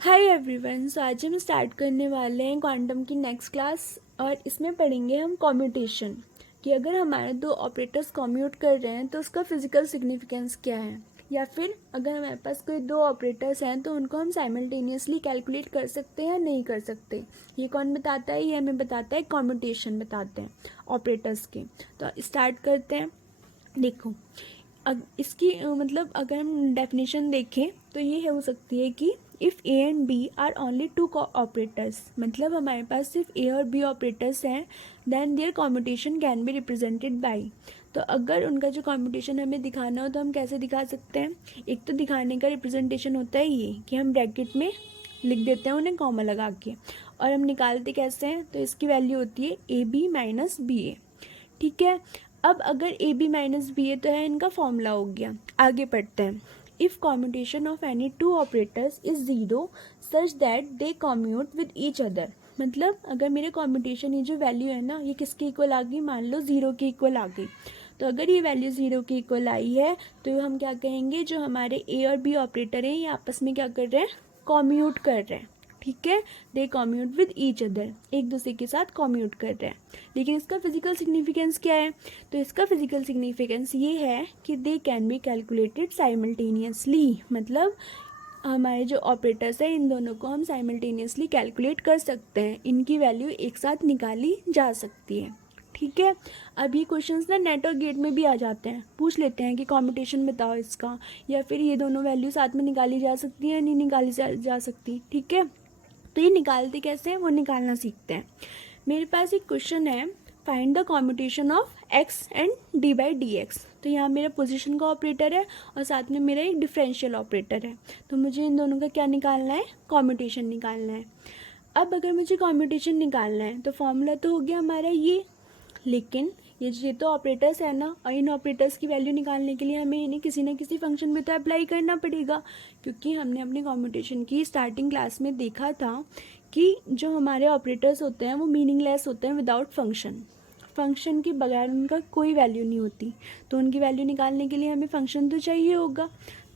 Hi everyone. सो आज हम start करने वाले हैं क्वांटम की नेक्स्ट क्लास और इसमें पढ़ेंगे हम कॉम्यूटेशन कि अगर हमारे दो ऑपरेटर्स कॉम्यूट कर रहे हैं तो उसका फिजिकल सिग्निफिकेंस क्या है, या फिर अगर हमारे पास कोई दो ऑपरेटर्स हैं तो उनको हम साइमल्टेनियसली कैलकुलेट कर सकते हैं या नहीं कर सकते। ये कौन बताता है? ये हमें बताता है कॉम्यूटेशन बताते हैं ऑपरेटर्स के। तो स्टार्ट करते हैं। देखो, इसकी मतलब अगर हम डेफिनेशन देखें तो ये हो सकती है कि if A and B are only two operators, मतलब हमारे पास सिर्फ ए और बी ऑपरेटर्स हैं, then their commutation can be represented by. तो अगर उनका जो कॉम्यूटेशन हमें दिखाना हो तो हम कैसे दिखा सकते हैं? एक तो दिखाने का रिप्रेजेंटेशन होता है ये कि हम ब्रैकेट में लिख देते हैं उन्हें कॉमा लगा के, और हम निकालते कैसे हैं? तो इसकी वैल्यू होती है A B minus B A. ठीक है। अब अगर A B minus B A तो है इनका फॉर्मूला हो गया। आगे पढ़ते हैं। If commutation of any two operators is zero such that they commute with each other, मतलब अगर मेरे कॉम्यूटेशन ये जो वैल्यू है ना ये किसके इक्वल आ गई? मान लो ज़ीरो के इक्वल आ गई। तो अगर ये वैल्यू ज़ीरो के इक्वल आई है तो हम क्या कहेंगे? जो हमारे ए और बी ऑपरेटर हैं ये आपस में क्या कर रहे हैं? कॉम्यूट कर रहे हैं। ठीक है, दे कॉम्यूट विद ईच अदर, एक दूसरे के साथ कॉम्यूट कर रहे हैं। लेकिन इसका फिजिकल सिग्निफिकेंस क्या है? तो इसका फिजिकल सिग्निफिकेंस ये है कि they can be calculated simultaneously, मतलब हमारे जो ऑपरेटर्स हैं इन दोनों को हम साइमल्टेनियसली कैलकुलेट कर सकते हैं, इनकी वैल्यू एक साथ निकाली जा सकती है। ठीक है। अब ये क्वेश्चंस ना नेट और गेट में भी आ जाते हैं, पूछ लेते हैं कि कॉम्यूटेशन बताओ इसका, या फिर ये दोनों वैल्यू साथ में निकाली जा सकती है नहीं निकाली जा सकती। ठीक है, तो ये निकालते कैसे हैं वो निकालना सीखते हैं। मेरे पास एक क्वेश्चन है, find the commutation of x and d by d x. तो यहाँ मेरा पोजीशन का ऑपरेटर है और साथ में मेरा एक डिफरेंशियल ऑपरेटर है। तो मुझे इन दोनों का क्या निकालना है? कॉम्यूटेशन निकालना है। अब अगर मुझे कॉम्यूटेशन निकालना है तो फॉर्मूला तो हो गया हमारा ये, लेकिन ये तो ऑपरेटर्स है ना, और इन ऑपरेटर्स की वैल्यू निकालने के लिए हमें इन्हें किसी न किसी फंक्शन में तो अप्लाई करना पड़ेगा, क्योंकि हमने अपनी कॉम्यूटेशन की स्टार्टिंग क्लास में देखा था कि जो हमारे ऑपरेटर्स होते हैं वो मीनिंगलेस होते हैं विदाउट फंक्शन। फंक्शन के बगैर उनका कोई वैल्यू नहीं होती, तो उनकी वैल्यू निकालने के लिए हमें फंक्शन तो चाहिए होगा।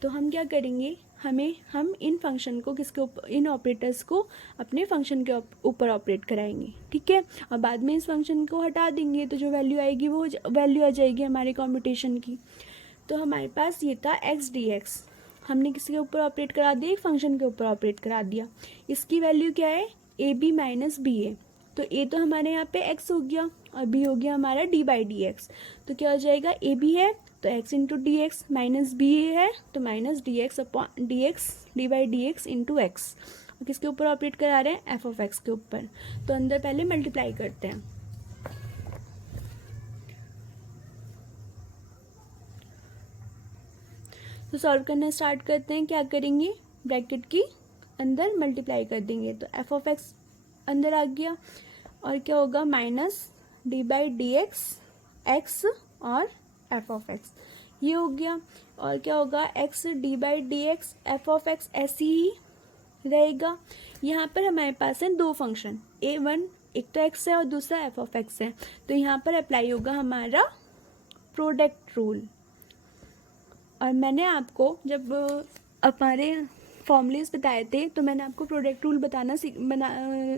तो हम क्या करेंगे? हम इन फंक्शन को किसके ऊपर, इन ऑपरेटर्स को अपने फंक्शन के ऊपर ऑपरेट कराएंगे। ठीक है, और बाद में इस फंक्शन को हटा देंगे तो जो वैल्यू आएगी वो वैल्यू आ जाएगी हमारे कॉम्यूटेशन की। तो हमारे पास ये था एक्स डी एक्स, हमने किसके ऊपर ऑपरेट करा दिया? एक फंक्शन के ऊपर ऑपरेट करा दिया। इसकी वैल्यू क्या है? A B minus B A. तो ए तो हमारे यहाँ पे एक्स हो गया और बी हो गया हमारा डी बाई डी एक्स। तो क्या हो जाएगा? ए बी है तो x into d x, minus B A है तो minus d x upon d x, d by d x into x. और किसके ऊपर ऑपरेट करा रहे हैं? एफ ऑफ एक्स के ऊपर। तो अंदर पहले मल्टीप्लाई करते हैं। तो सॉल्व करना स्टार्ट करते हैं। क्या करेंगे? ब्रैकेट की अंदर मल्टीप्लाई कर देंगे तो एफ ऑफ एक्स अंदर आ गया, और क्या होगा? Minus D by d x, x और एफ ऑफ एक्स, ये हो गया। और क्या होगा? X d by d x, f of x ऐसी ही रहेगा। यहाँ पर हमारे पास है दो फंक्शन, ए वन, एक तो एक्स है और दूसरा एफ ऑफ एक्स है, तो यहाँ पर अप्लाई होगा हमारा प्रोडक्ट रूल। और मैंने आपको जब हमारे फॉर्मूलेस बताए थे तो मैंने आपको प्रोडक्ट रूल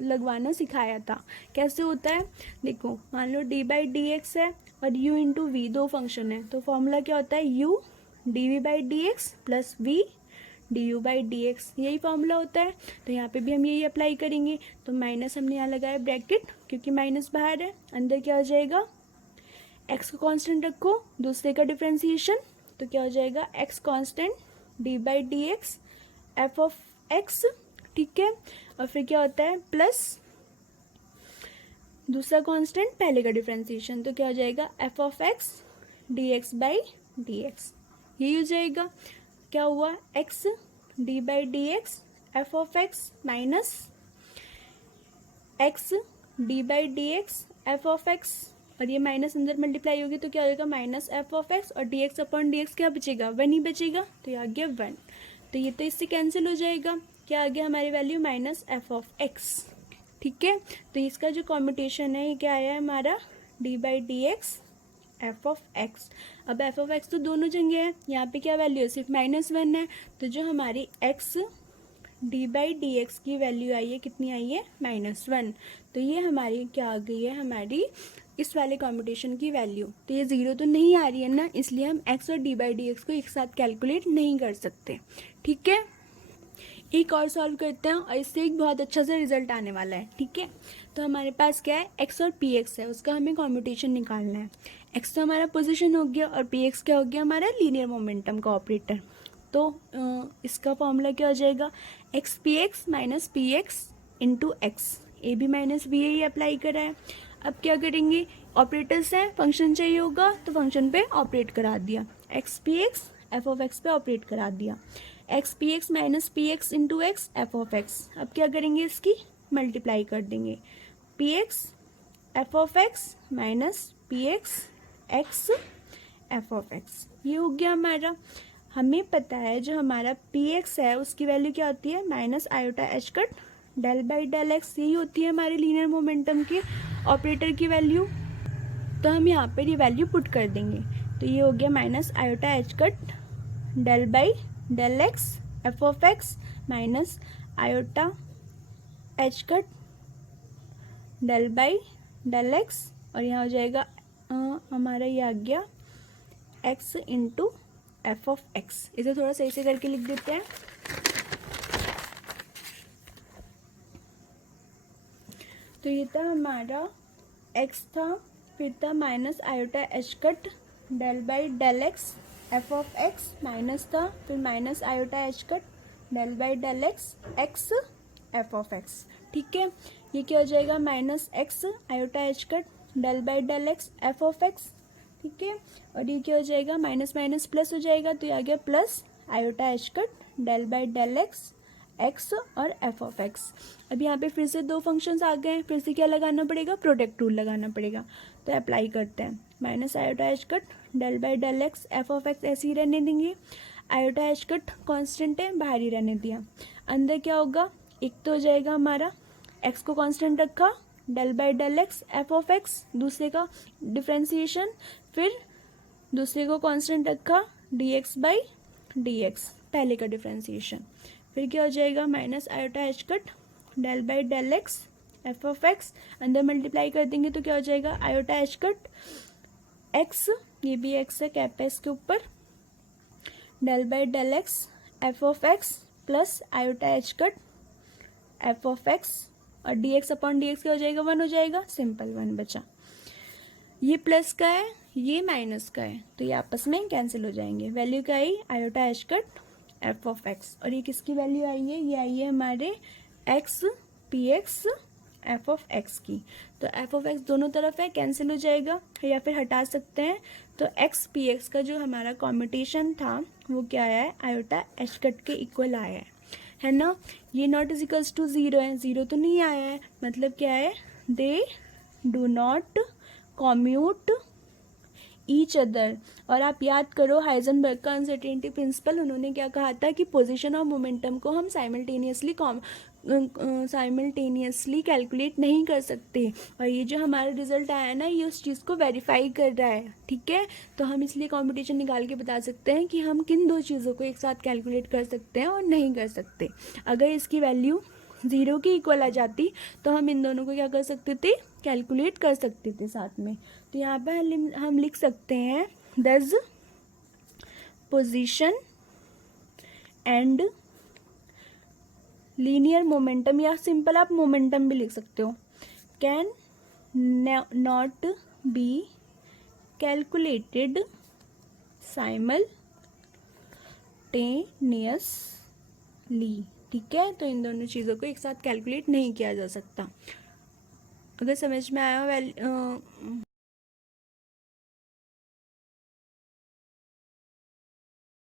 लगवाना सिखाया था। कैसे होता है? देखो, मान लो डी बाई डी एक्स है और यू इंटू वी, दो फंक्शन है, तो फॉर्मूला क्या होता है? U d v by d x plus v d u by d x, यही फॉर्मूला होता है। तो यहाँ पे भी हम यही अप्लाई करेंगे। तो माइनस हमने यहाँ लगाया ब्रैकेट, क्योंकि माइनस बाहर है, अंदर क्या हो जाएगा? एक्स को कांस्टेंट रखो, दूसरे का डिफ्रेंसिएशन, तो क्या हो जाएगा? X constant D by d x f of x. ठीक है, और फिर क्या होता है? प्लस दूसरा कांस्टेंट, पहले का डिफ्रेंसिएशन, तो क्या हो जाएगा? F of x D x by d x, यही हो जाएगा। क्या हुआ? X d by d x f of x minus x d by d x f of x, और ये माइनस अंदर मल्टीप्लाई होगी तो क्या हो जाएगा? माइनस एफ ऑफ एक्स, और d x upon d x क्या बचेगा? वन ही बचेगा, तो ये आ गया वन। तो ये तो इससे कैंसिल हो जाएगा। क्या आ गया हमारी value? Minus F of x. ठीक है, तो इसका जो कॉम्यूटेशन है ये क्या आया हमारा? D by d x f of x. अब एफ ऑफ एक्स तो दोनों जगह है, यहाँ पे क्या वैल्यू है? सिर्फ माइनस वन है, तो जो हमारी x d by d x की वैल्यू आई है, कितनी आई है, -1। तो ये हमारी क्या आ गई है, हमारी इस वाले कॉम्पिटिशन की वैल्यू। तो ये 0 तो नहीं आ रही है ना, इसलिए हम x और डी बाई डी एक्स को एक साथ कैलकुलेट नहीं कर सकते। ठीक है, एक और सॉल्व करते हैं और इससे एक बहुत अच्छा सा रिजल्ट आने वाला है। ठीक है, तो हमारे पास क्या है, x और px है, उसका हमें कॉम्पिटिशन निकालना है। x तो हमारा पोजीशन हो गया और px क्या हो गया, हमारा लीनियर मोमेंटम का ऑपरेटर। तो इसका फॉर्मूला क्या हो जाएगा, x p x minus p x into x, A B minus B A apply करा है। अब क्या करेंगे, ऑपरेटर्स हैं, फंक्शन चाहिए होगा तो फंक्शन पे ऑपरेट करा दिया, x p x f of x पे ऑपरेट करा दिया, x p x minus p x into x f of x. अब क्या करेंगे, इसकी मल्टीप्लाई कर देंगे, P x f of x minus p x x f of x. ये हो गया हमारा। हमें पता है जो हमारा पी एक्स है उसकी वैल्यू क्या होती है, minus iota h cut del by del x, यही होती है हमारे लीनियर मोमेंटम के ऑपरेटर की वैल्यू। तो हम यहाँ पर ये वैल्यू पुट कर देंगे, तो ये हो गया minus iota h cut del by del x f of x minus iota h cut del by del x, और यहाँ हो जाएगा हमारा ये आ गया x into f of x. इसे थोड़ा सही से करके लिख देते हैं। तो ये था हमारा x था, फिर था minus iota h cut del by del x f of x, minus था, फिर minus iota h cut del by del x x f of x. ठीक है, ये क्या हो जाएगा, minus x iota h cut del by del x f of x. ठीक है, और ये क्या हो जाएगा, माइनस माइनस प्लस हो जाएगा, तो ये आ गया plus iota h cut del by del x x और एफ ऑफ एक्स। अब यहाँ पे फिर से दो फंक्शंस आ गए हैं, फिर से क्या लगाना पड़ेगा, प्रोडक्ट रूल लगाना पड़ेगा। तो अप्लाई करते हैं, minus iota h cut del by del x f of x ऐसे ही रहने देंगे, आयोटा एच कट कॉन्स्टेंट है, बाहर ही रहने दिया। अंदर क्या होगा, एक तो हो जाएगा हमारा एक्स को कॉन्स्टेंट रखा del by del x f of x, दूसरे का डिफ्रेंसिएशन, फिर दूसरे को कांस्टेंट रखा d x by d x, पहले का डिफ्रेंसिएशन, फिर क्या हो जाएगा minus iota h cut del by del x f of x, अंदर मल्टीप्लाई कर देंगे तो क्या हो जाएगा आयोटा एच कट एक्स, ये भी एक्स है, कैप है इसके ऊपर, del by del x f of x plus iota h cut f of x, और d x upon d x क्या हो जाएगा, 1 हो जाएगा, सिंपल 1 बचा। ये प्लस का है, ये माइनस का है, तो ये आपस में कैंसिल हो जाएंगे। वैल्यू क्या आई, iota h cut f of x, और ये किसकी वैल्यू आई है, ये आई है हमारे x p x f of x की। तो एफ ऑफ एक्स दोनों तरफ है, कैंसिल हो जाएगा, या फिर हटा सकते हैं। तो एक्स पी एक्स का जो हमारा कॉम्बिटेशन था वो क्या आया है, आयोटा एच कट के इक्वल आया है ना। ये नॉट इज इक्वल्स टू 0 है, 0 तो नहीं आया है, मतलब क्या है, they do not commute each other. और आप याद करो हाइजेनबर्ग का अनसर्टेनिटी प्रिंसिपल, उन्होंने क्या कहा था कि पोजीशन ऑफ मोमेंटम को हम साइमल्टेनियसली कैलकुलेट नहीं कर सकते, और ये जो हमारा रिजल्ट आया है ना, ये उस चीज़ को वेरीफाई कर रहा है। ठीक है, तो हम इसलिए कॉम्पिटिशन निकाल के बता सकते हैं कि हम किन दो चीज़ों को एक साथ कैलकुलेट कर सकते हैं और नहीं कर सकते। अगर इसकी वैल्यू 0 के इक्वल आ जाती तो हम इन दोनों को क्या कर सकते थे, कैलकुलेट कर सकते थे साथ में। तो यहाँ पे हम लिख सकते हैं दस पोजीशन एंड लीनियर मोमेंटम, या सिंपल आप मोमेंटम भी लिख सकते हो, can not be calculated simultaneously. ठीक है, तो इन दोनों चीज़ों को एक साथ कैलकुलेट नहीं किया जा सकता। अगर समझ में आया